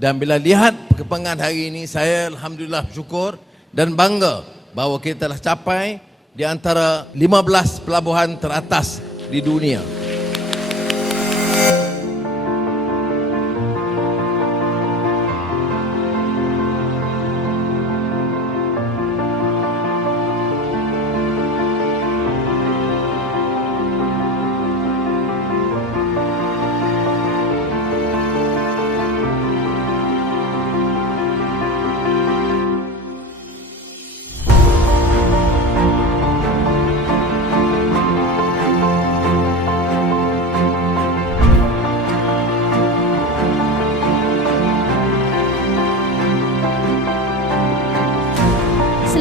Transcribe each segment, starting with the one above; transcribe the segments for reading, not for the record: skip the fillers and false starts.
Dan bila lihat perkembangan hari ini, saya alhamdulillah bersyukur dan bangga bahawa kita telah capai di antara 15 pelabuhan teratas di dunia.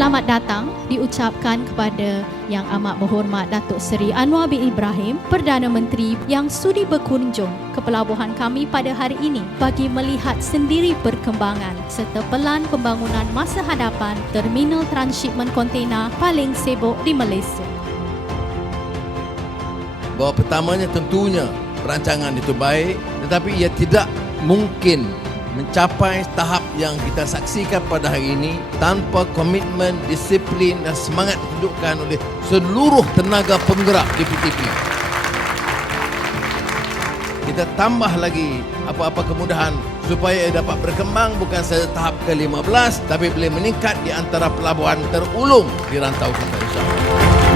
Selamat datang diucapkan kepada Yang Amat Berhormat Datuk Seri Anwar bin Ibrahim, Perdana Menteri yang sudi berkunjung ke pelabuhan kami pada hari ini bagi melihat sendiri perkembangan serta pelan pembangunan masa hadapan terminal transshipment kontena paling sibuk di Malaysia. Bahawa pertamanya tentunya perancangan itu baik, tetapi ia tidak mungkin mencapai tahap yang kita saksikan pada hari ini tanpa komitmen, disiplin dan semangat ditunjukkan oleh seluruh tenaga penggerak di PTP. Kita tambah lagi apa-apa kemudahan supaya ia dapat berkembang bukan sahaja tahap ke-15 tapi boleh meningkat di antara pelabuhan terulung di rantau kita, insya-Allah.